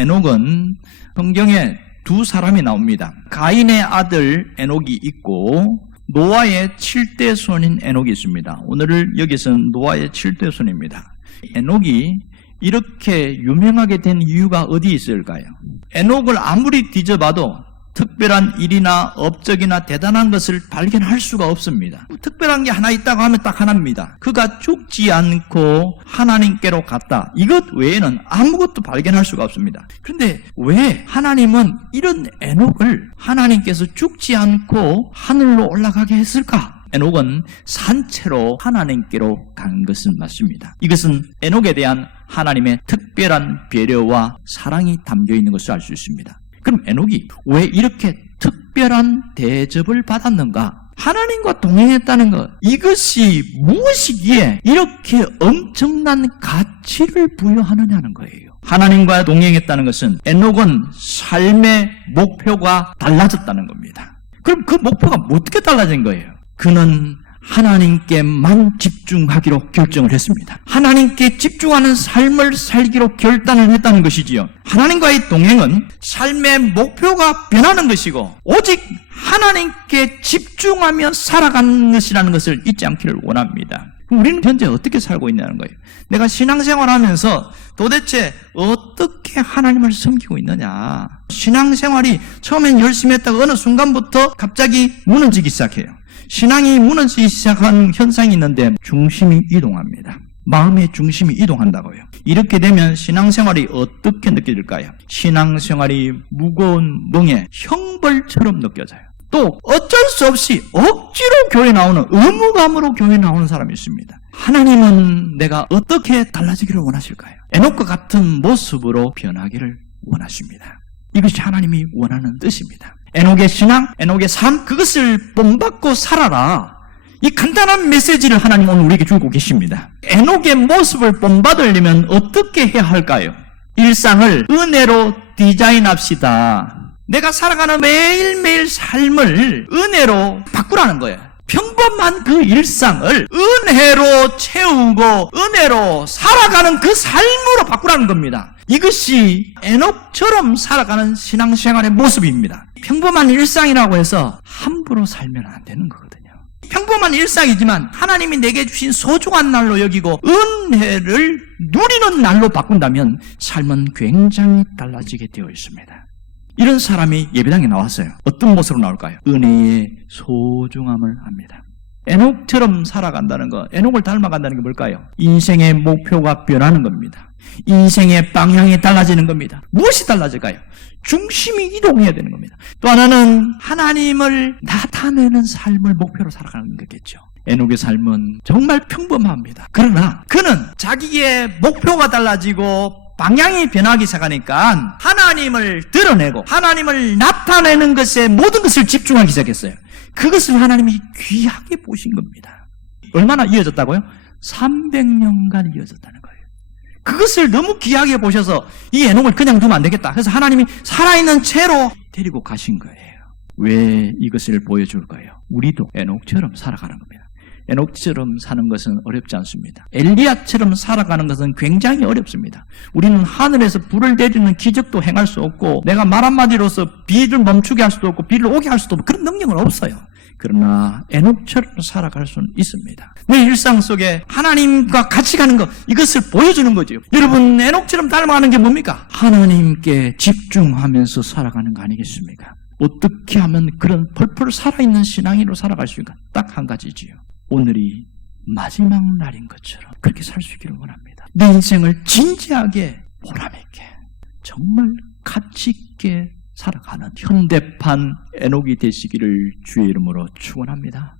에녹은 성경에 두 사람이 나옵니다. 가인의 아들 에녹이 있고 노아의 7대 손인 에녹이 있습니다. 오늘 여기서는 노아의 7대 손입니다. 에녹이 이렇게 유명하게 된 이유가 어디에 있을까요? 에녹을 아무리 뒤져봐도 특별한 일이나 업적이나 대단한 것을 발견할 수가 없습니다. 특별한 게 하나 있다고 하면 딱 하나입니다. 그가 죽지 않고 하나님께로 갔다. 이것 외에는 아무것도 발견할 수가 없습니다. 그런데 왜 하나님은 이런 에녹을 하나님께서 죽지 않고 하늘로 올라가게 했을까? 에녹은 산채로 하나님께로 간 것은 맞습니다. 이것은 에녹에 대한 하나님의 특별한 배려와 사랑이 담겨 있는 것을 알 수 있습니다. 그럼 에녹이 왜 이렇게 특별한 대접을 받았는가? 하나님과 동행했다는 것, 이것이 무엇이기에 이렇게 엄청난 가치를 부여하느냐는 거예요. 하나님과 동행했다는 것은 에녹은 삶의 목표가 달라졌다는 겁니다. 그럼 그 목표가 어떻게 달라진 거예요? 그는 하나님께만 집중하기로 결정을 했습니다. 하나님께 집중하는 삶을 살기로 결단을 했다는 것이지요. 하나님과의 동행은 삶의 목표가 변하는 것이고 오직 하나님께 집중하며 살아가는 것이라는 것을 잊지 않기를 원합니다. 그럼 우리는 현재 어떻게 살고 있냐는 거예요. 내가 신앙생활하면서 도대체 어떻게 하나님을 섬기고 있느냐. 신앙생활이 처음엔 열심히 했다가 어느 순간부터 갑자기 무너지기 시작해요. 신앙이 무너지기 시작한 현상이 있는데 중심이 이동합니다. 마음의 중심이 이동한다고요. 이렇게 되면 신앙생활이 어떻게 느껴질까요? 신앙생활이 무거운 멍에 형벌처럼 느껴져요. 또 어쩔 수 없이 억지로 교회 나오는, 의무감으로 교회 나오는 사람이 있습니다. 하나님은 내가 어떻게 달라지기를 원하실까요? 에녹과 같은 모습으로 변하기를 원하십니다. 이것이 하나님이 원하는 뜻입니다. 에녹의 신앙, 에녹의 삶, 그것을 본받고 살아라. 이 간단한 메시지를 하나님 오늘 우리에게 주고 계십니다. 에녹의 모습을 본받으려면 어떻게 해야 할까요? 일상을 은혜로 디자인합시다. 내가 살아가는 매일매일 삶을 은혜로 바꾸라는 거예요. 평범한 그 일상을 은혜로 채우고 은혜로 살아가는 그 삶으로 바꾸라는 겁니다. 이것이 에녹처럼 살아가는 신앙생활의 모습입니다. 평범한 일상이라고 해서 함부로 살면 안 되는 거거든요. 평범한 일상이지만 하나님이 내게 주신 소중한 날로 여기고 은혜를 누리는 날로 바꾼다면 삶은 굉장히 달라지게 되어 있습니다. 이런 사람이 예배당에 나왔어요. 어떤 모습으로 나올까요? 은혜의 소중함을 합니다. 에녹처럼 살아간다는 것, 에녹을 닮아간다는 게 뭘까요? 인생의 목표가 변하는 겁니다. 인생의 방향이 달라지는 겁니다. 무엇이 달라질까요? 중심이 이동해야 되는 겁니다. 또 하나는 하나님을 나타내는 삶을 목표로 살아가는 거겠죠. 에녹의 삶은 정말 평범합니다. 그러나 그는 자기의 목표가 달라지고 방향이 변하기 시작하니까 하나님을 드러내고 하나님을 나타내는 것에 모든 것을 집중하기 시작했어요. 그것을 하나님이 귀하게 보신 겁니다. 얼마나 이어졌다고요? 300년간 이어졌다는 거예요. 그것을 너무 귀하게 보셔서 이 에녹을 그냥 두면 안 되겠다. 그래서 하나님이 살아있는 채로 데리고 가신 거예요. 왜 이것을 보여줄 거예요? 우리도 에녹처럼 살아가는 겁니다. 에녹처럼 사는 것은 어렵지 않습니다. 엘리야처럼 살아가는 것은 굉장히 어렵습니다. 우리는 하늘에서 불을 내리는 기적도 행할 수 없고 내가 말 한마디로서 비를 멈추게 할 수도 없고 비를 오게 할 수도 없고 그런 능력은 없어요. 그러나 에녹처럼 살아갈 수는 있습니다. 내 일상 속에 하나님과 같이 가는 것, 이것을 보여주는 거죠. 여러분, 에녹처럼 닮아가는 게 뭡니까? 하나님께 집중하면서 살아가는 거 아니겠습니까? 어떻게 하면 그런 펄펄 살아있는 신앙인으로 살아갈 수 있을까? 딱 한 가지지요. 오늘이 마지막 날인 것처럼 그렇게 살 수 있기를 원합니다. 내 인생을 진지하게 보람있게 정말 가치있게 살아가는 현대판 에녹이 되시기를 주의 이름으로 축원합니다.